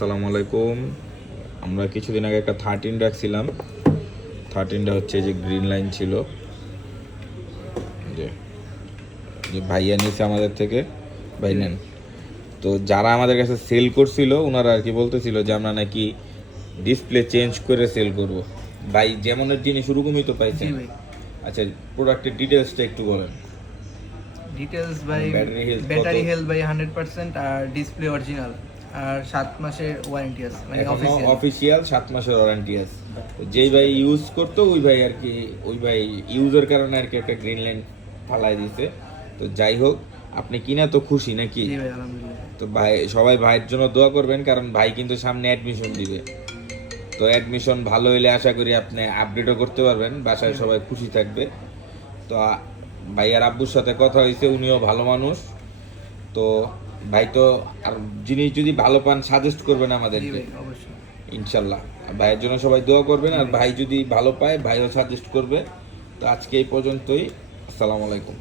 আসসালামু আলাইকুম। আমরা কিছুদিন আগে একটা 13 রাখছিলাম। 13টা হচ্ছে যে গ্রিন লাইন ছিল, যে যে ভাইয়া নিছে আমাদের থেকে, ভাই নেন। তো যারা আমাদের কাছে সেল করছিল ওনারা আর কি বলতেছিল যে আমরা নাকি ডিসপ্লে চেঞ্জ করে সেল করব। ভাই যেমনের জিনিস ওরকমই তো পাইছেন। জি ভাই। আচ্ছা, প্রোডাক্টের ডিটেলসটা একটু বলেন। ডিটেলস ভাই, ব্যাটারি হেলথ ব্যাটারি হেলথ ভাই 100% আর ডিসপ্লে অরিজিনাল আর 7 মাসের ওয়ারেন্টি আছে, মানে অফিসিয়াল। অফিসিয়াল 7 মাসের ওয়ারেন্টি আছে। তো যেই ভাই ইউজ করতো ওই ভাই আর কি, ওই ভাই ইউজের কারণে আর কি একটা গ্রিন লাইন ফালাই দিছে। তো যাই হোক, আপনি কিনা তো খুশি নাকি? জি ভাই, আলহামদুলিল্লাহ। তো ভাই সবাই ভাইয়ের জন্য দোয়া করবেন, কারণ ভাই কিন্তু সামনে অ্যাডমিশন দিবে। তো অ্যাডমিশন ভালো হইলে আশা করি আপনি আপডেটও করতে পারবেন, বাসায় সবাই খুশি থাকবে। তো ভাইয়ার আব্বুর সাথে কথা হয়েছে, উনিও ভালো মানুষ। তো ভাই তো আর জিনিস যদি ভালো পান সাজেস্ট করবেন জি আমাদেরকে, ভাই, অবশ্যই। ইনশাল্লাহ। ভাইয়ের জন্য সবাই দোয়া করবেন, আর ভাই যদি ভালো পায় ভাইও সাজেস্ট করবে। তো আজকে এই পর্যন্তই। আসসালামু আলাইকুম।